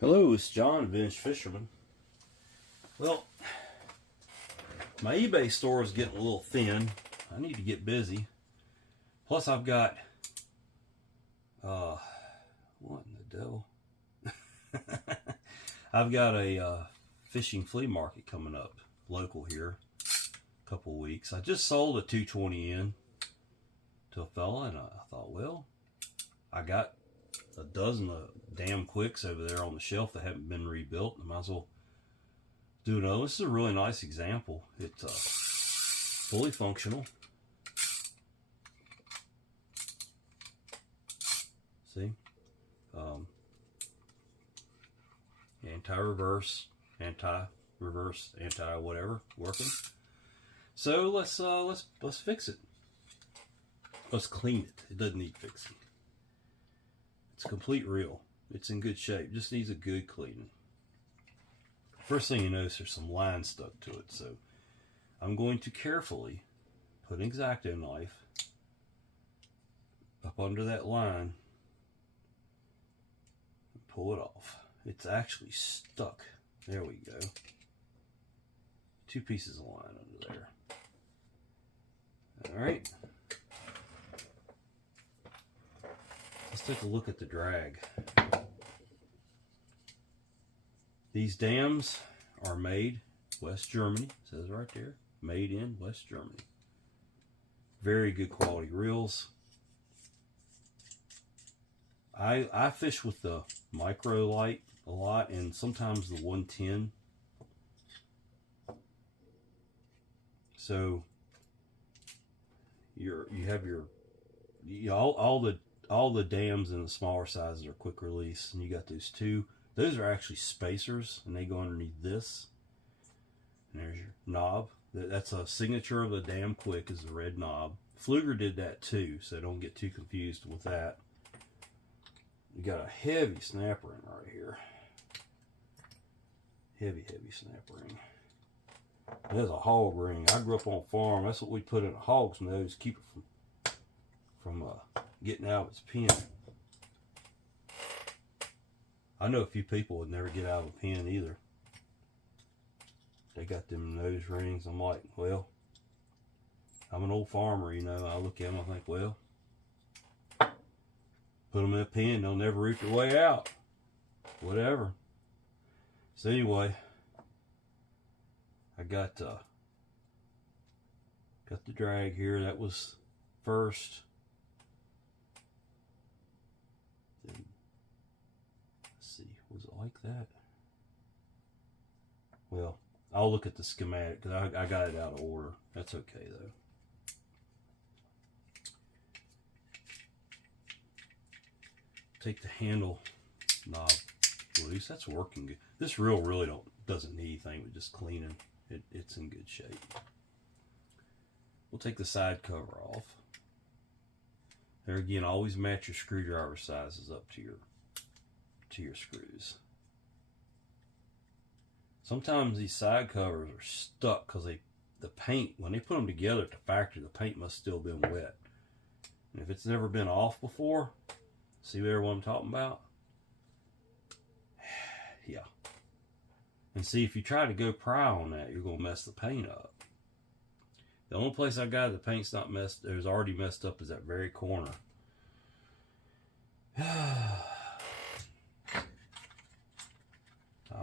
Hello, it's John, Vintage Fisherman. Well, my eBay store is getting a little thin. I need to get busy. Plus, I've got, what in the devil? I've got a fishing flea market coming up, local here, a couple weeks. I just sold a 220N to a fella, and I thought, well, I got a dozen of D.A.M quicks over there on the shelf that haven't been rebuilt. I might as well do another. This is a really nice example. It's fully functional. See? Anti-reverse, anti-reverse, anti-whatever working. So let's fix it. Let's clean it. It doesn't need fixing. It's complete reel. It's in good shape. Just needs a good cleaning. First thing you notice, there's some line stuck to it. So I'm going to carefully put an X-Acto knife up under that line and pull it off. It's actually stuck. There we go. Two pieces of line under there. All right. Let's take a look at the drag. These D.A.Ms are made West Germany. It says right there, made in West Germany. Very good quality reels. I fish with the micro light a lot, and sometimes the 110. So you have your all the D.A.Ms in the smaller sizes are quick release, and you got those two. Those are actually spacers, and they go underneath this. And there's your knob. That's a signature of the D.A.M quick, is the red knob. Pflueger did that too, so don't get too confused with that. You got a heavy snap ring right here. Heavy snap ring. There's a hog ring. I grew up on a farm. That's what we put in a hog's nose, keep it from getting out of its pen. I know a few people would never get out of a pen either. They got them nose rings. I'm like, well, I'm an old farmer, you know. I look at them, I think, well, put them in a pen, they'll never root their way out. Whatever. So anyway, I got the drag here. That was first. Then, let's see, was it like that? Well, I'll look at the schematic because I got it out of order. That's okay though. Take the handle knob loose. That's working good. This reel really doesn't need anything but just cleaning. It's in good shape. We'll take the side cover off. There again, always match your screwdriver sizes up to your screws. Sometimes these side covers are stuck because the paint, when they put them together at the factory, the paint must still been wet. And if it's never been off before, see what I'm talking about? Yeah. And see, if you try to go pry on that, you're going to mess the paint up. The only place I got the paint's not messed, it was already messed up, is that very corner. I'm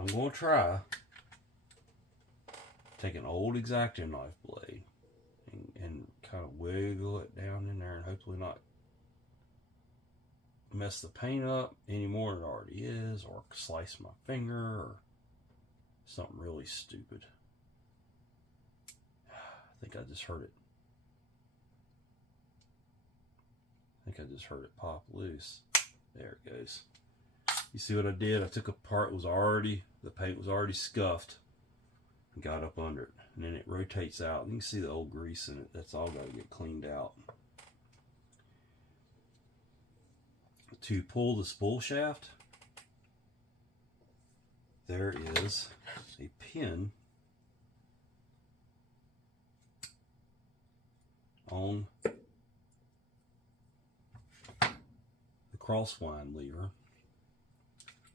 going to try. Take an old X-Acto knife blade and kind of wiggle it down in there and hopefully not mess the paint up any more than it already is, or slice my finger, or something really stupid. I think I just heard it. Pop loose. There it goes. You see what I did? I took a part the paint was already scuffed and got up under it. And then it rotates out. You can see the old grease in it. That's all got to get cleaned out. To pull the spool shaft, there is a pin on the crosswind lever.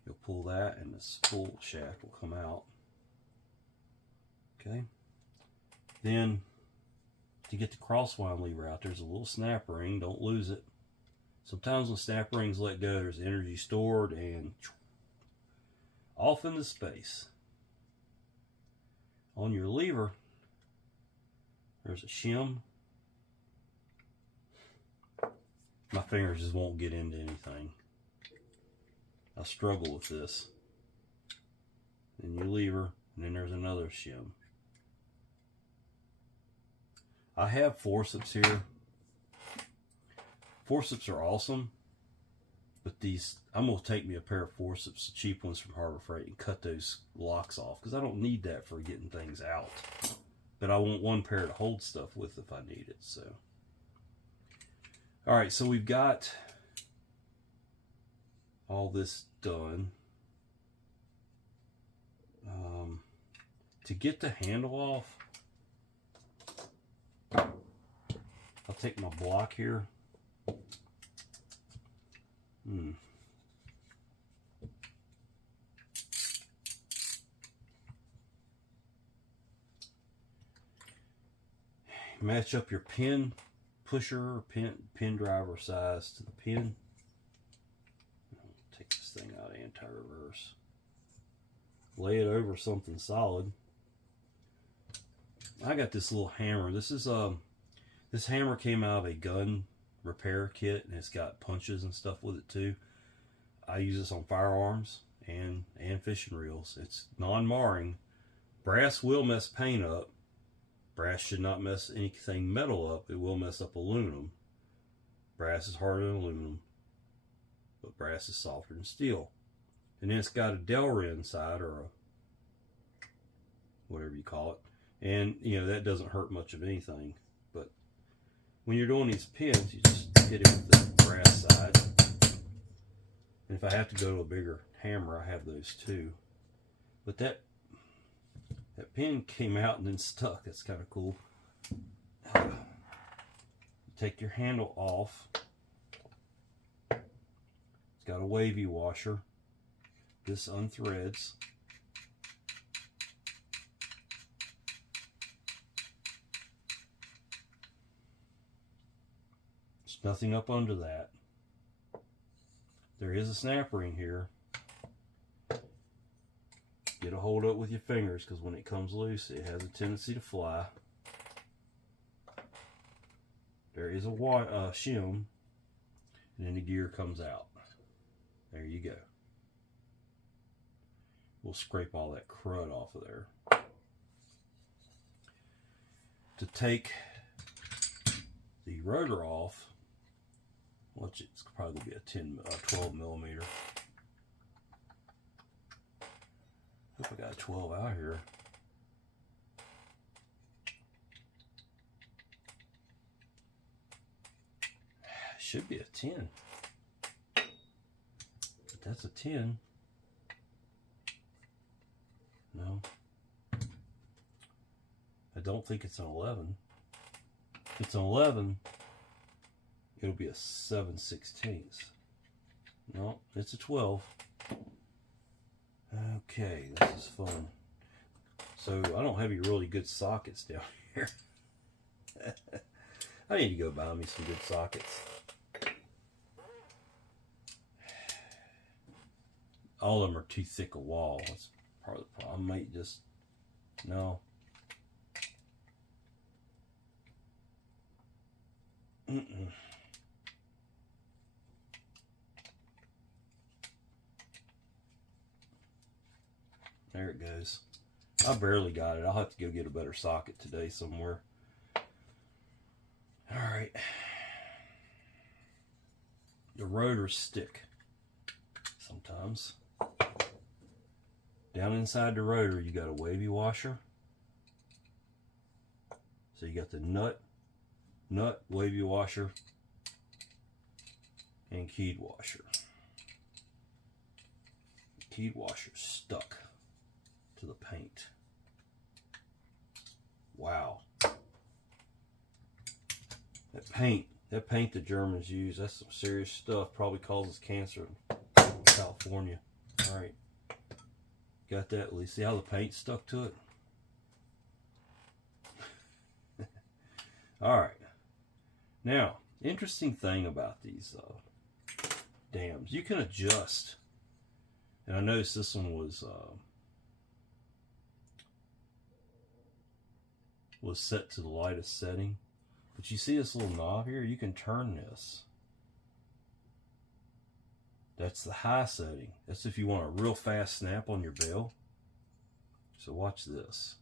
You'll pull that and the spool shaft will come out. Okay. Then to get the crosswind lever out, there's a little snap ring. Don't lose it. Sometimes when snap rings let go, there's energy stored and off into space. On your lever, there's a shim. My fingers just won't get into anything. I struggle with this. Then your lever, and then there's another shim. I have forceps here. Forceps are awesome, but these, I'm going to take me a pair of forceps, cheap ones from Harbor Freight, and cut those locks off, because I don't need that for getting things out. But I want one pair to hold stuff with if I need it. So, all right, so we've got all this done. To get the handle off, I'll take my block here. Match up your pin pusher or pin driver size to the pin. I'll take this thing out anti-reverse. Lay it over something solid. I got this little hammer. This hammer came out of a gun repair kit, and it's got punches and stuff with it too. I use this on firearms and fishing reels. It's non-marring. Brass will mess paint up. Brass should not mess anything metal up. It will mess up aluminum. Brass is harder than aluminum, but brass is softer than steel. And then it's got a Delrin inside, or a whatever you call it. And you know, that doesn't hurt much of anything. But when you're doing these pins, you just hit it with the brass side. And if I have to go to a bigger hammer, I have those too. But that pin came out and then stuck. That's kind of cool. Take your handle off. It's got a wavy washer. This unthreads. There's nothing up under that. There is a snap ring here. Get a hold of it with your fingers, because when it comes loose, it has a tendency to fly. There is a shim, and then the gear comes out. There you go. We'll scrape all that crud off of there. To take the rotor off, watch it, it's probably going to be a 12 millimeter. Hope I got a 12 out here. Should be a 10. But that's a 10. No. I don't think it's an 11. If it's an 11, it'll be a 7/16. No, it's a 12. Okay, this is fun. So I don't have any really good sockets down here. I need to go buy me some good sockets. All of them are too thick a wall. That's part of the problem. I might just, no. There it goes. I barely got it. I'll have to go get a better socket today somewhere. Alright. The rotors stick sometimes. Down inside the rotor, you got a wavy washer. So you got the nut, wavy washer, and keyed washer. The keyed washer stuck to the paint. Wow. That paint the Germans use, that's some serious stuff. Probably causes cancer in California. All right, got that. At least see how the paint stuck to it. All right. Now, interesting thing about these D.A.Ms, you can adjust. And I noticed this one was set to the lightest setting. But you see this little knob here? You can turn this. That's the high setting. That's if you want a real fast snap on your bell. So watch this.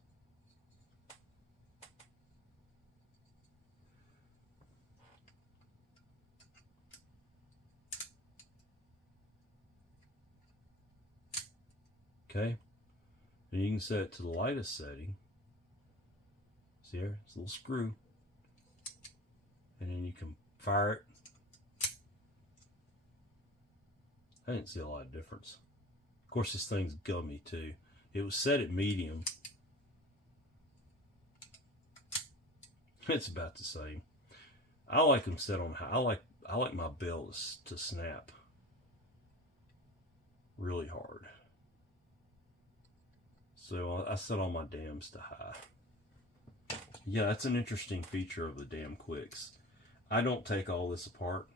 Okay, and you can set it to the lightest setting. See there, it's a little screw, and then you can fire it. I didn't see a lot of difference. Of course, this thing's gummy too. It was set at medium. It's about the same. I like them set on high. I like my bells to snap really hard. So I set all my D.A.Ms to high. Yeah, that's an interesting feature of the D.A.M Quicks. I don't take all this apart.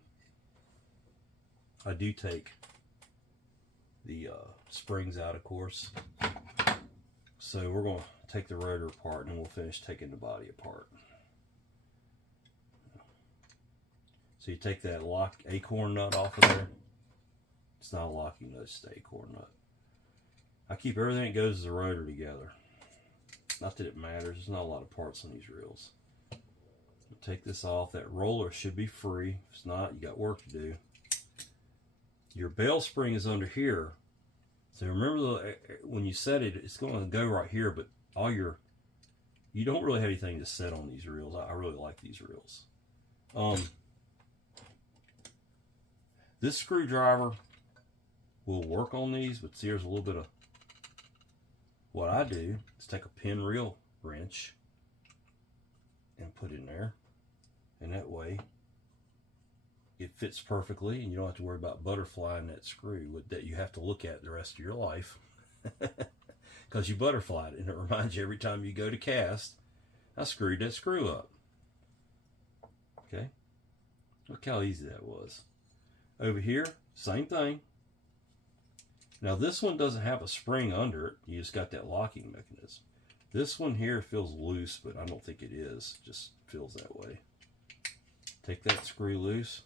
I do take the springs out, of course. So we're going to take the rotor apart, and then we'll finish taking the body apart. So you take that lock acorn nut off of there. It's not a locking nut, it's the acorn nut. I keep everything that goes as a rotor together. Not that it matters, there's not a lot of parts on these reels. Take this off. That roller should be free. If it's not, you got work to do. Your bell spring is under here. So remember, when you set it, it's going to go right here, but you don't really have anything to set on these reels. I really like these reels. This screwdriver will work on these, but see, there's a little bit of what I do is take a pin reel wrench and put it in there, and that way it fits perfectly, and you don't have to worry about butterflying that screw that you have to look at the rest of your life because you butterflied it, and it reminds you every time you go to cast, I screwed that screw up. Okay, look how easy that was. Over here, same thing. Now this one doesn't have a spring under it. You just got that locking mechanism. This one here feels loose, but I don't think it is. It just feels that way. Take that screw loose.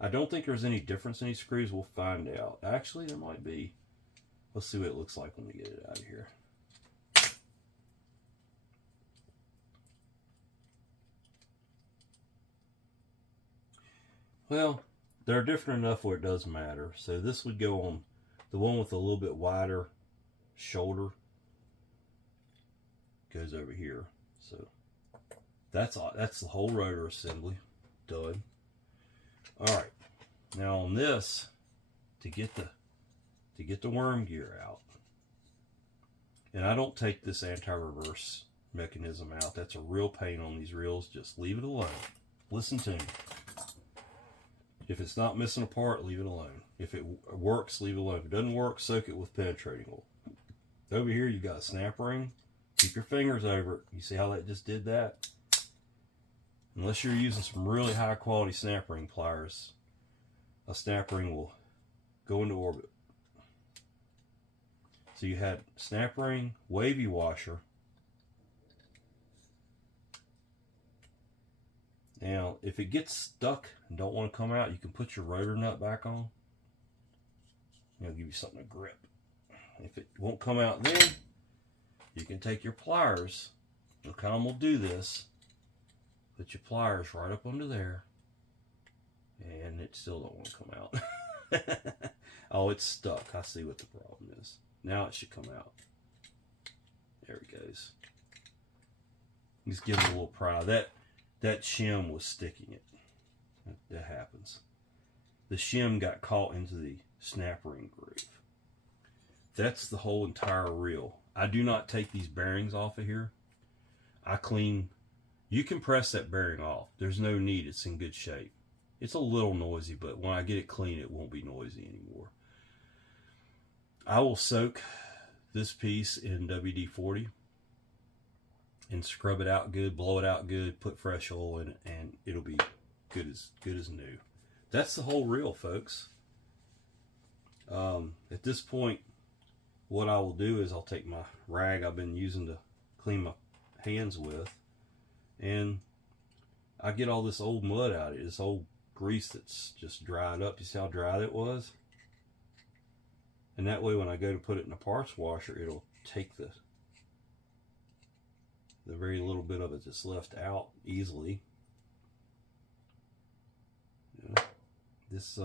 I don't think there's any difference in these screws. We'll find out. Actually, there might be. Let's see what it looks like when we get it out of here. Well, they're different enough where it does matter. So this would go on the one with a little bit wider shoulder. Goes over here. So that's all. That's the whole rotor assembly done. All right. Now on this, to get the worm gear out, and I don't take this anti-reverse mechanism out. That's a real pain on these reels. Just leave it alone. Listen to me. If it's not missing a part, leave it alone. If it works, leave it alone. If it doesn't work, soak it with penetrating oil. Over here, you got a snap ring. Keep your fingers over it. You see how that just did that? Unless you're using some really high quality snap ring pliers, a snap ring will go into orbit. So you had snap ring, wavy washer. Now, if it gets stuck and don't want to come out, you can put your rotor nut back on. It'll give you something to grip. If it won't come out then, you can take your pliers. Look how I'm going to do this. Put your pliers right up under there. And it still don't want to come out. Oh, it's stuck. I see what the problem is. Now it should come out. There it goes. Just give it a little pry. That shim was sticking it. That happens. The shim got caught into the snap ring groove. That's the whole entire reel. I do not take these bearings off of here. I clean. You can press that bearing off. There's no need. It's in good shape. It's a little noisy, but when I get it clean, it won't be noisy anymore. I will soak this piece in WD-40 and scrub it out good, blow it out good, put fresh oil in it, and it'll be good as new. That's the whole reel, folks. At this point, what I will do is I'll take my rag I've been using to clean my hands with, and I get all this old mud out of it, this old grease that's just dried up. You see how dry that was? And that way when I go to put it in a parts washer, it'll take the very little bit of it that's left out easily. Yeah. This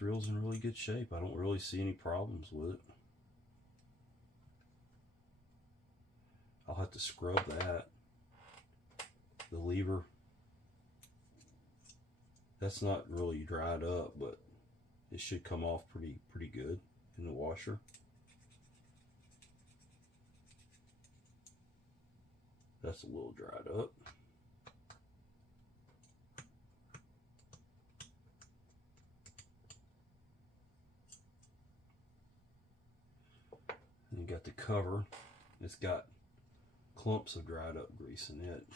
reel's in really good shape. I don't really see any problems with it. I'll have to scrub that. The lever, that's not really dried up, but it should come off pretty good in the washer. That's a little dried up. And you got the cover. It's got clumps of dried up grease in it.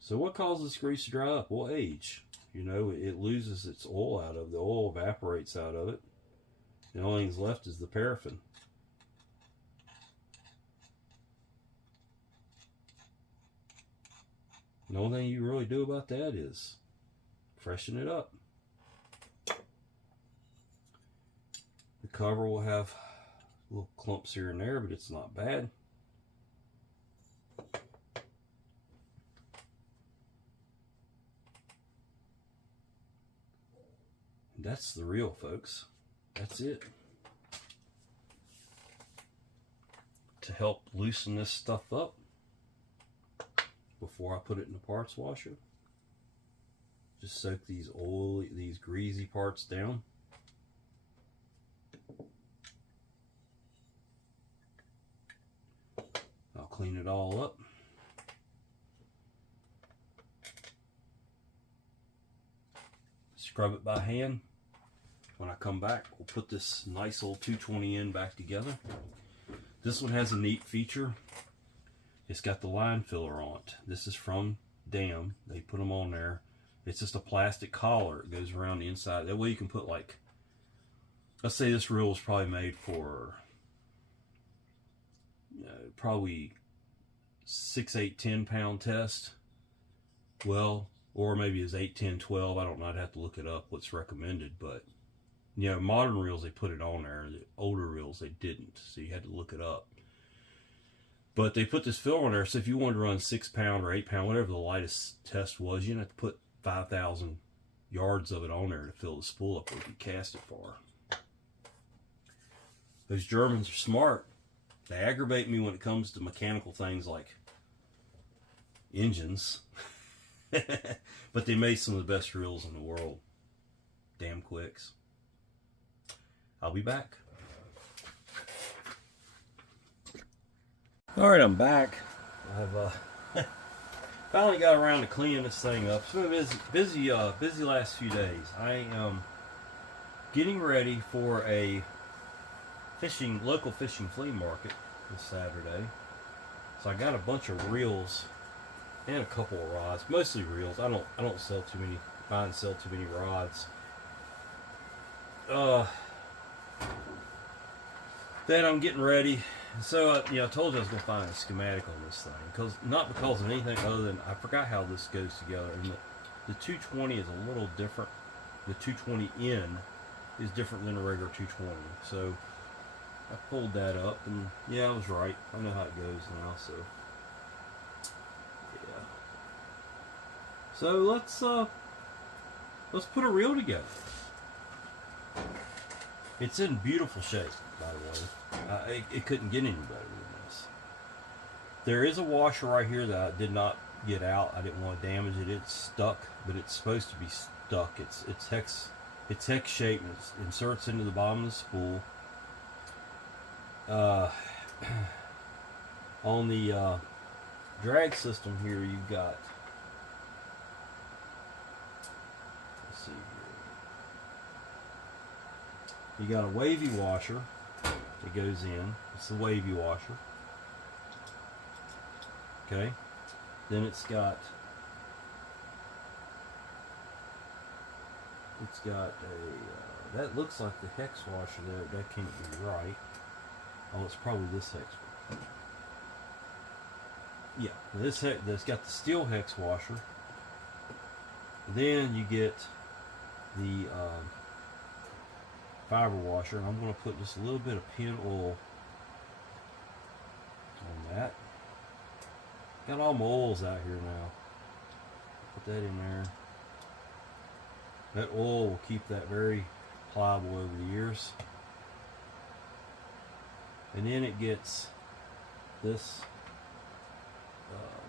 So what causes grease to dry up? Well, age. You know, it loses its oil out of it. The oil evaporates out of it. The only thing's left is the paraffin. The only thing you really do about that is freshen it up. The cover will have little clumps here and there, but it's not bad. And that's the reel, folks. That's it. To help loosen this stuff up before I put it in the parts washer, just soak these greasy parts down. I'll clean it all up. Scrub it by hand. When I come back, we'll put this nice old 220N back together. This one has a neat feature. It's got the line filler on it. This is from D.A.M. They put them on there. It's just a plastic collar. It goes around the inside. That way you can put, like, let's say this reel is probably made for probably 6, 8, 10 pound test. Well, or maybe it's 8, 10, 12. I don't know. I'd have to look it up what's recommended. But, you know, modern reels, they put it on there. The older reels, they didn't. So you had to look it up. But they put this filler on there, so if you wanted to run 6 pound or 8 pound, whatever the lightest test was, you didn't have to put 5,000 yards of it on there to fill the spool up if you cast it far. Those Germans are smart. They aggravate me when it comes to mechanical things like engines. But they made some of the best reels in the world. Damn quicks. I'll be back. All right, I'm back. I've finally got around to cleaning this thing up. It's been a busy last few days. I am getting ready for a local fishing flea market this Saturday. So I got a bunch of reels and a couple of rods, mostly reels. I don't sell too many, buy and sell too many rods. Then I'm getting ready. So, I told you I was going to find a schematic on this thing. Not because of anything other than I forgot how this goes together. And the 220 is a little different. The 220N is different than a regular 220. So, I pulled that up. And, yeah, I was right. I know how it goes now. So, yeah. So, let's put a reel together. It's in beautiful shape, by the way. It couldn't get any better than this. There is a washer right here that I did not get out. I didn't want to damage it. It's stuck, but it's supposed to be stuck. It's hex shaped and it inserts into the bottom of the spool. On the drag system here, you've got, let's see here. You got a wavy washer that goes in. It's the wavy washer. Okay. Then it's got a that looks like the hex washer there. That can't be right. Oh, it's probably this hex one. Yeah, this hex that's got the steel hex washer. Then you get the fiber washer, and I'm going to put just a little bit of pin oil on that. Got all my oils out here now. Put that in there. That oil will keep that very pliable over the years. And then it gets this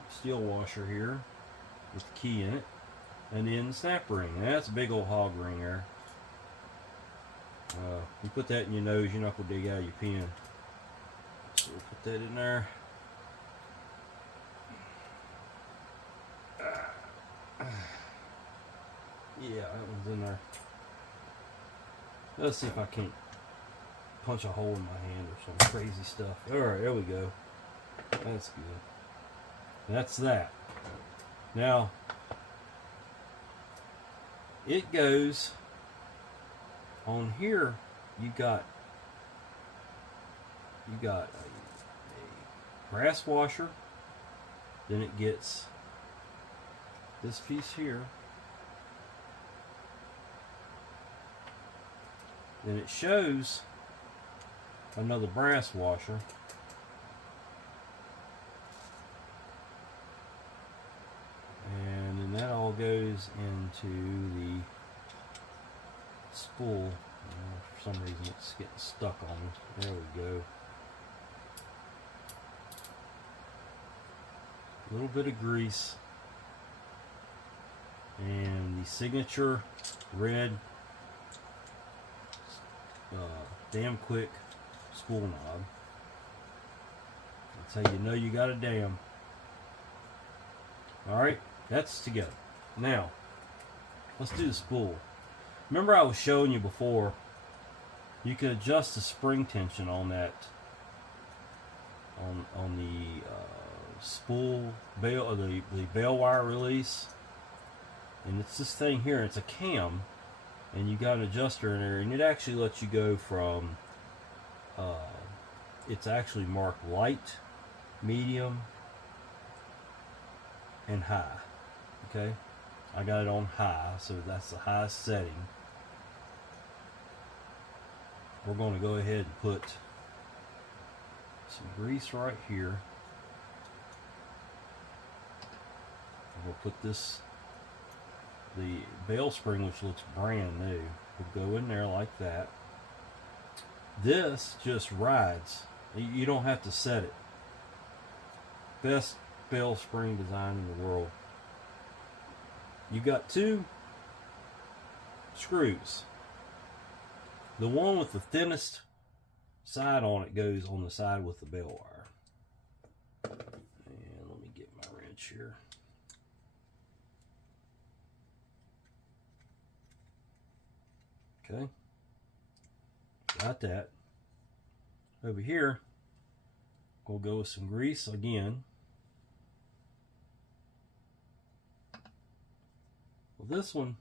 steel washer here with the key in it, and then the snap ring. Now, that's a big old hog ring there. You put that in your nose, you're not going to dig out your pin. So we'll put that in there. Yeah, that one's in there. Let's see if I can't punch a hole in my hand or some crazy stuff. Alright, there we go. That's good. That's that. Now, it goes on here. You got a brass washer. Then it gets this piece here. Then it shows another brass washer. And then that all goes into the spool. For some reason it's getting stuck on me. There we go. A little bit of grease. And the signature red D.A.M quick spool knob. That's how you know you got a D.A.M. Alright, that's together. Now, let's do the spool. Remember I was showing you before, you can adjust the spring tension on that, on the spool bail, or the bail wire release. And it's this thing here, it's a cam, and you got an adjuster in there, and it actually lets you go from, it's actually marked light, medium, and high. Okay, I got it on high, so that's the highest setting. We're going to go ahead and put some grease right here. We'll put this, the bail spring, which looks brand new, will go in there like that. This just rides. You don't have to set it. Best bail spring design in the world. You got two screws. The one with the thinnest side on it goes on the side with the bail wire. And let me get my wrench here. Okay, got that. Over here, we'll go with some grease again. Well, this one,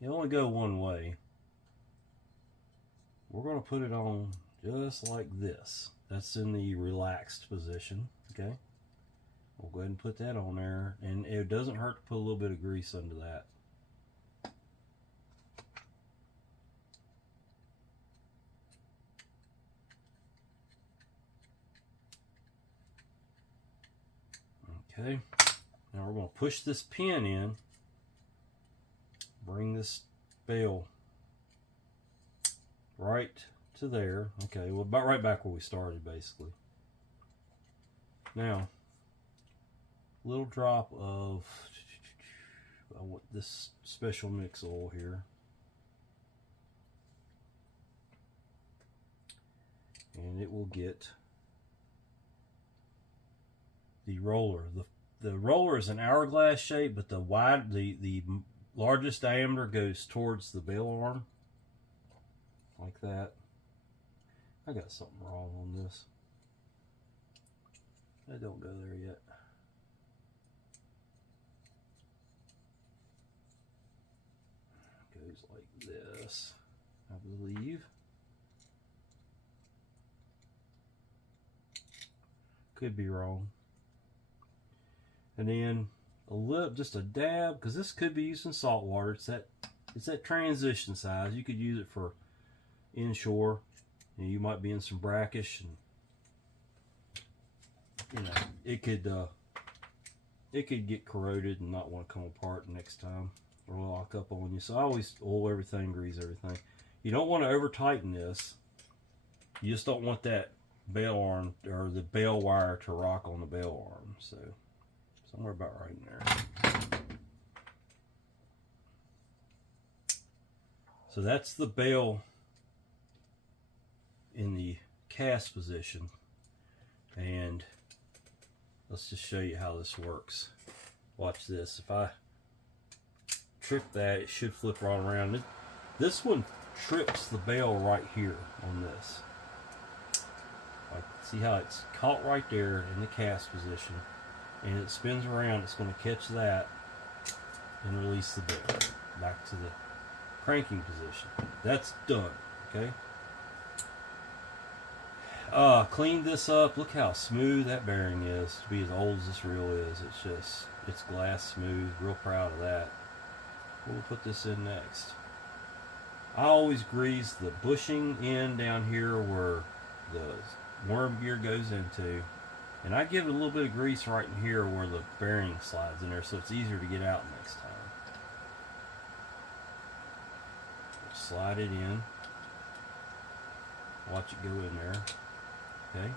you only go one way. We're going to put it on just like this. That's in the relaxed position, okay? We'll go ahead and put that on there, and it doesn't hurt to put a little bit of grease under that. Okay, now we're going to push this pin in, bring this bail right to there. Okay, well, about right back where we started, basically. Now, a little drop of, I want this special mix oil here. And it will get the roller. The roller is an hourglass shape, but the largest diameter goes towards the bail arm. like that. I got something wrong on this. I don't go there yet. Goes like this, I believe. Could be wrong. And then a little, just a dab, because this could be used in salt water. It's that transition size. You could use it for inshore. You might be in some brackish, and you know it could get corroded and not want to come apart next time or lock up on you. So I always oil everything, grease everything. You don't want to over tighten this. You just don't want that bail arm or the bail wire to rock on the bail arm. So somewhere about right in there. So that's the bail in the cast position, and let's just show you how this works. Watch this. If I trip that, it should flip right around. This one trips the bail right here on this. Like, see how it's caught right there in the cast position, and it spins around. It's going to catch that and release the bail back to the cranking position. That's done. Okay. Cleaned this up. Look how smooth that bearing is. To be as old as this reel is, it's glass smooth. Real proud of that. We'll put this in next. I always grease the bushing end down here where the worm gear goes into, and I give it a little bit of grease right in here where the bearing slides in there, so it's easier to get out next time. Slide it in. Watch it go in there. Okay.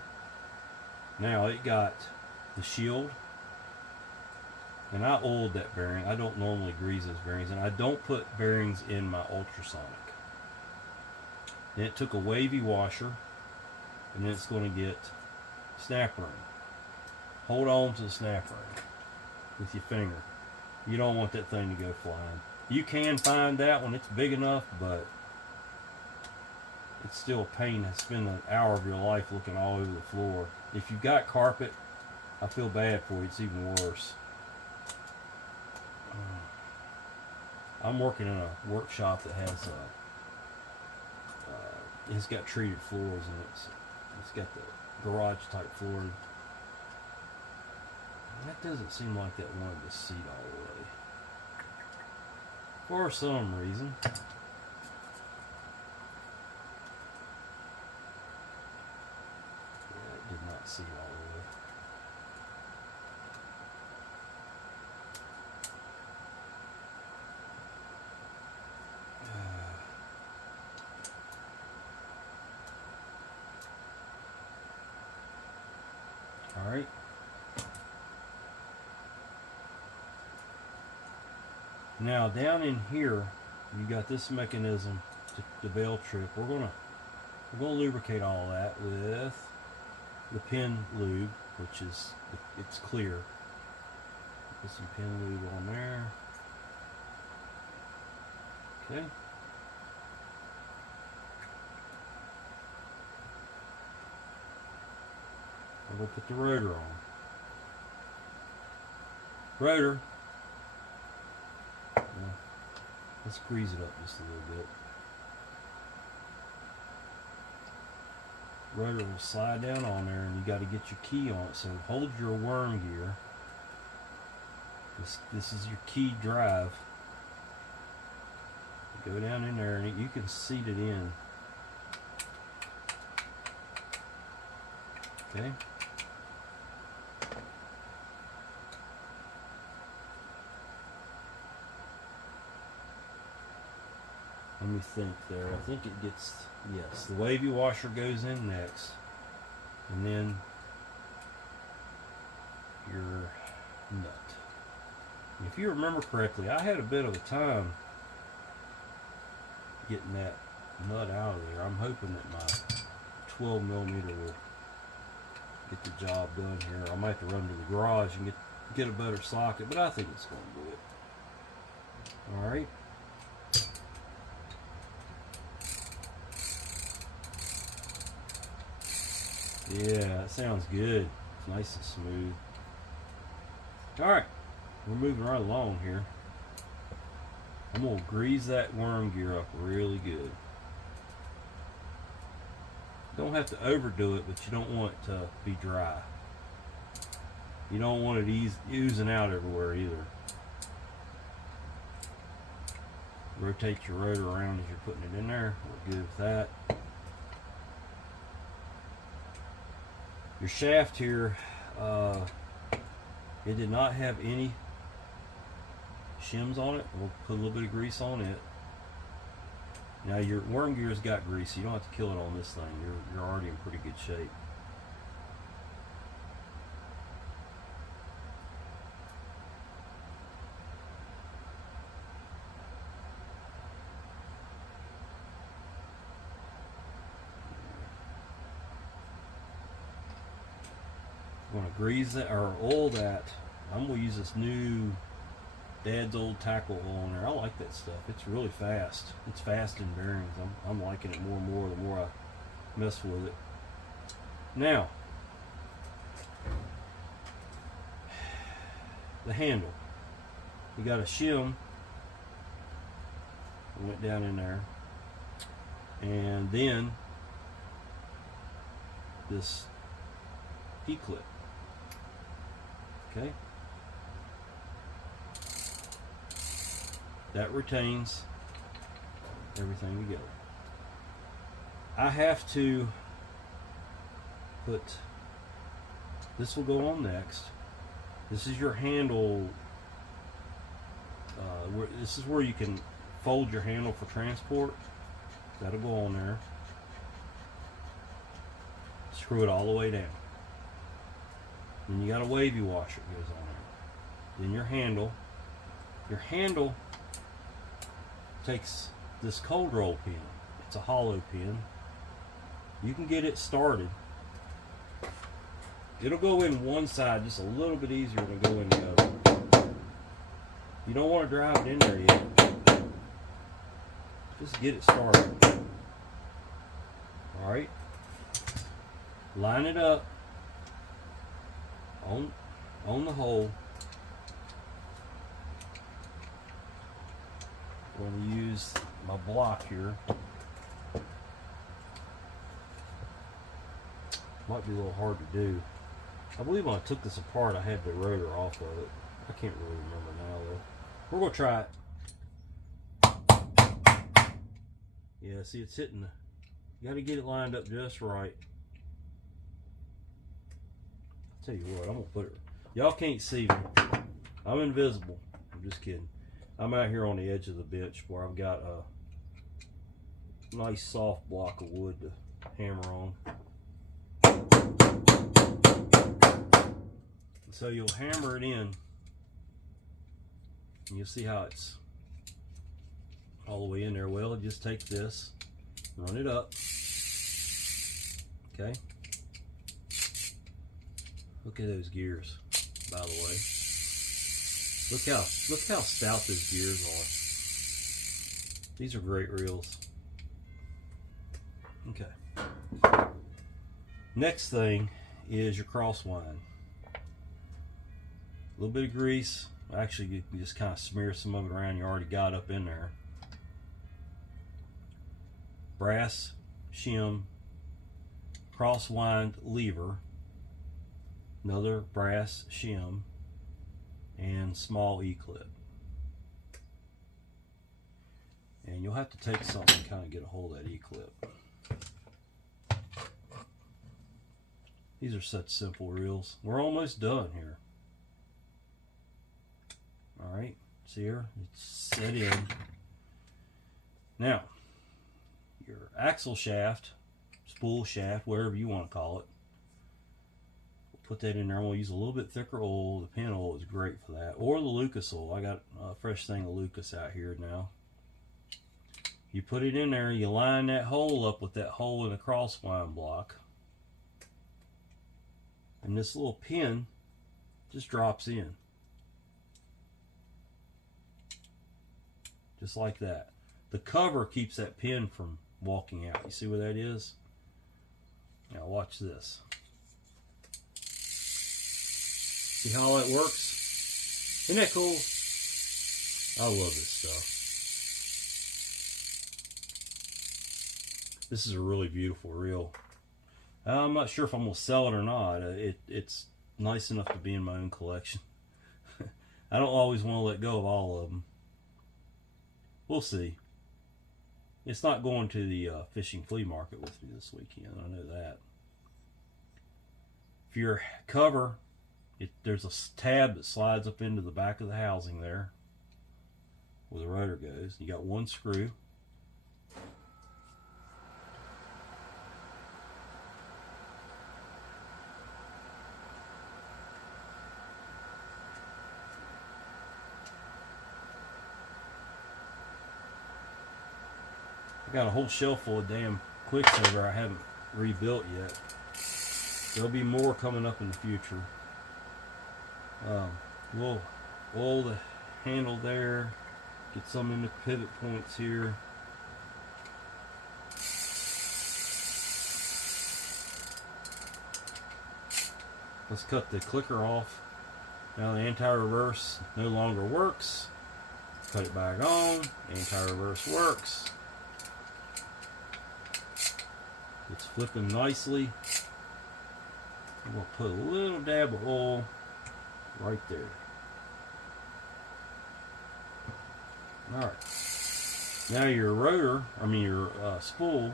Now it got the shield, and I oiled that bearing. I don't normally grease those bearings, and I don't put bearings in my ultrasonic. Then it took a wavy washer, and then it's going to get snap ring. Hold on to the snap ring with your finger. You don't want that thing to go flying. You can find that one, it's big enough, but it's still a pain to spend an hour of your life looking all over the floor. If you've got carpet, I feel bad for you. It's even worse. I'm working in a workshop that has it's got treated floors, and it's got the garage type floor. And that doesn't seem like that wanted to seat all the way for some reason. Did not see all the way. All right. Now down in here, you got this mechanism to bail trip. We're gonna lubricate all that with the pin lube, which is, it's clear. Put some pin lube on there. Okay. I'm going to put the rotor on. Rotor. Let's grease it up just a little bit. Rotor will slide down on there, and you got to get your key on it. So hold your worm gear. This is your key drive. Go down in there, and you can seat it in. Okay. Let me think there. I think it gets, yes, the wavy washer goes in next, and then your nut. If you remember correctly, I had a bit of a time getting that nut out of there. I'm hoping that my 12 millimeter will get the job done here. I might have to run to the garage and get a better socket, but I think it's going to do it. All right. Yeah, that sounds good. It's nice and smooth. Alright, we're moving right along here. I'm going to grease that worm gear up really good. Don't have to overdo it, but you don't want it to be dry. You don't want it oozing out everywhere either. Rotate your rotor around as you're putting it in there. We're good with that. Your shaft here, it did not have any shims on it. We'll put a little bit of grease on it. Now your worm gear's got grease, so you don't have to kill it on this thing. You're already in pretty good shape. I'm going to grease that or oil that. I'm going to use this new Dad's old tackle oil in there. I like that stuff. It's really fast. It's fast in bearings. I'm liking it more and more the more I mess with it. Now, the handle. You got a shim. Went down in there. And then this E-clip. Okay. That retains everything together. I have to put, this will go on next. This is your handle. This is where you can fold your handle for transport. That'll go on there. Screw it all the way down. Then you got a wavy washer that goes on there. Then your handle. Your handle takes this cold roll pin. It's a hollow pin. You can get it started. It'll go in one side just a little bit easier than go in the other. You don't want to drive it in there yet. Just get it started. Alright. Line it up on the hole. I'm going to use my block here. Might be a little hard to do. I believe when I took this apart I had the rotor off of it. I can't really remember now though. We're going to try it. Yeah, see it's hitting the, you got to get it lined up just right. I'll tell you what, I'm going to put it, y'all can't see me. I'm invisible. I'm just kidding. I'm out here on the edge of the bench where I've got a nice soft block of wood to hammer on. So you'll hammer it in, and you'll see how it's all the way in there. Well, just take this, run it up. Okay. Look at those gears, by the way. Look how stout those gears are. These are great reels. Okay. Next thing is your cross wind. A little bit of grease. Actually, you can just kind of smear some of it around. You already got up in there. Brass shim, cross wind lever, another brass shim, and small E-clip. And you'll have to take something to kind of get a hold of that E-clip. These are such simple reels. We're almost done here. Alright, see here, it's set in. Now, your axle shaft, spool shaft, whatever you want to call it, we'll put that in there. I'm going to use a little bit thicker oil. The pin oil is great for that. Or the Lucas oil. I got a fresh thing of Lucas out here now. You put it in there, you line that hole up with that hole in the crosswind block. And this little pin just drops in. Just like that. The cover keeps that pin from walking out. You see where that is? Now watch this. See how that works? Isn't that cool? I love this stuff. This is a really beautiful reel. I'm not sure if I'm going to sell it or not. It's nice enough to be in my own collection. I don't always want to let go of all of them. We'll see. It's not going to the fishing flea market with me this weekend. I know that. For your cover, there's a tab that slides up into the back of the housing there where the rotor goes. You got one screw. Got a whole shelf full of damn Quicksilver I haven't rebuilt yet. There'll be more coming up in the future. We'll oil the handle there, get some in the pivot points here. Let's cut the clicker off. Now the anti-reverse no longer works. Cut it back on. Anti-reverse works. It's flipping nicely. I'm going to put a little dab of oil right there. Alright. Now your rotor, your spool,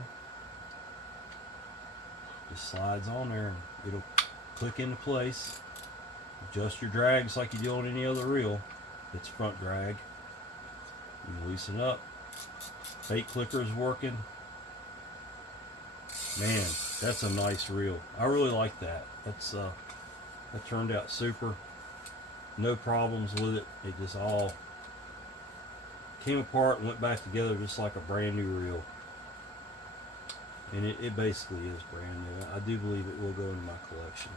just slides on there and it'll click into place. Adjust your drags like you do on any other reel. It's front drag. You loosen up. Bait clicker is working. Man, that's a nice reel. I really like that. That turned out super. No problems with it. It just all came apart and went back together just like a brand new reel. And it basically is brand new. I do believe it will go into my collection.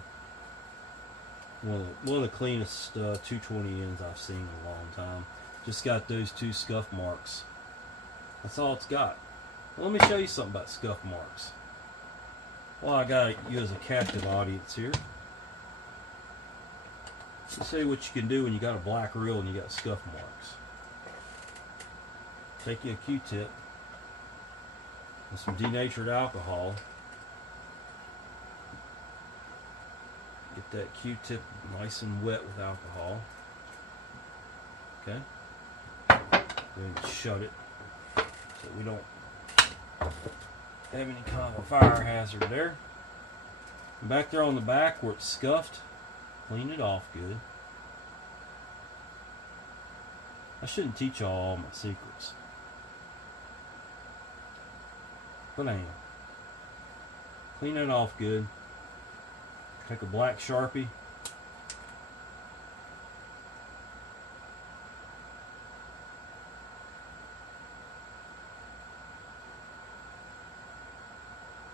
One of the cleanest 220 ends I've seen in a long time. Just got those two scuff marks. That's all it's got. Well, let me show you something about scuff marks. Well, I got you as a captive audience here. Let's show you what you can do when you got a black reel and you got scuff marks. Take you a Q-tip and some denatured alcohol. Get that Q-tip nice and wet with alcohol. Okay. Then shut it so we don't have any kind of a fire hazard there. And back there on the back where it's scuffed, clean it off good. I shouldn't teach y'all all my secrets, but I am. Clean it off good. Take a black Sharpie.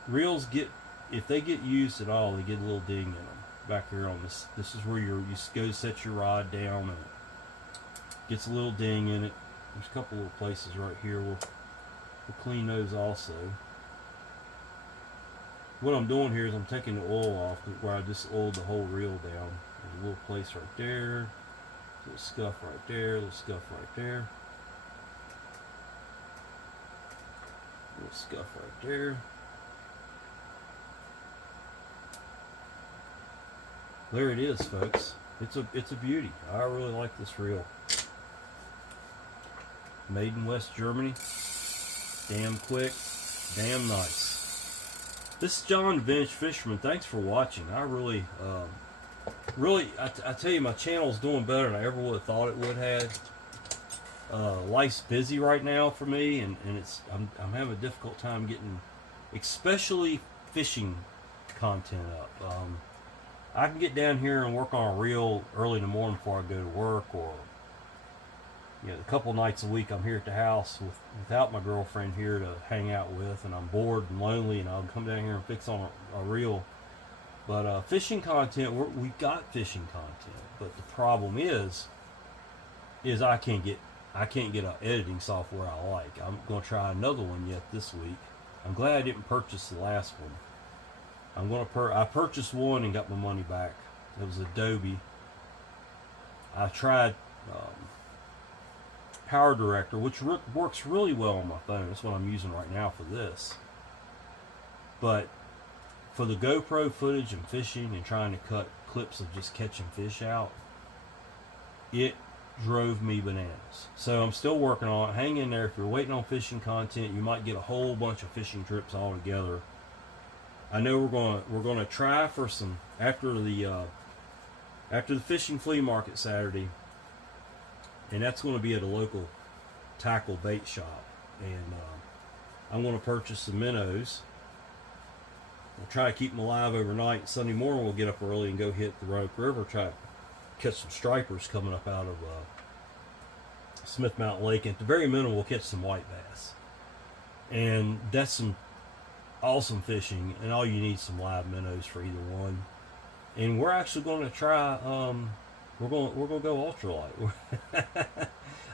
Reels if they get used at all, they get a little ding in them. Back here on this is where you go set your rod down and it gets a little ding in it. There's a couple little places right here. We'll clean those also. What I'm doing here is I'm taking the oil off where I just oiled the whole reel down. There's a little place right there, a little scuff right there, a little scuff right there, a little scuff right there. There it is, folks. It's a beauty. I really like this reel. Made in West Germany. Damn quick. Damn nice. This is John Vintage Fisherman. Thanks for watching. I really, I tell you, my channel's doing better than I ever would have thought it would have. Life's busy right now for me, and I'm having a difficult time getting, especially fishing content up. I can get down here and work on a reel early in the morning before I go to work, or a couple nights a week I'm here at the house without my girlfriend here to hang out with, and I'm bored and lonely, and I'll come down here and fix on a reel. But fishing content, we got fishing content, but the problem is I can't get an editing software I like. I'm going to try another one yet this week. I'm glad I didn't purchase the last one. I purchased one and got my money back. It was Adobe. I tried Power Director, which works really well on my phone. That's what I'm using right now for this. But for the GoPro footage and fishing and trying to cut clips of just catching fish out, it drove me bananas. So I'm still working on it. Hang in there. If you're waiting on fishing content, you might get a whole bunch of fishing trips all together. I know we're going to try for some after the fishing flea market Saturday, and that's going to be at a local tackle bait shop. And I'm going to purchase some minnows. We'll try to keep them alive overnight. Sunday morning we'll get up early and go hit the Roanoke River, try to catch some stripers coming up out of Smith Mountain Lake. And at the very minimum we'll catch some white bass. And that's some awesome fishing, and all you need is some live minnows for either one. And we're actually going to try we're going to go ultralight.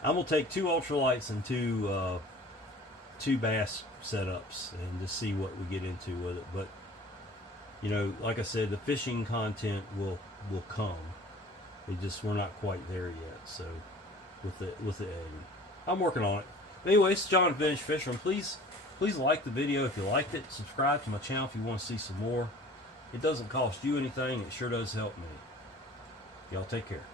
I'm going to take 2 ultralights and two bass setups and just see what we get into with it. But you know, like I said, the fishing content will come. We're not quite there yet. So with the editing, I'm working on it. But anyway, it's John Vintage Fisherman. Please like the video if you liked it. Subscribe to my channel if you want to see some more. It doesn't cost you anything. It sure does help me. Y'all take care.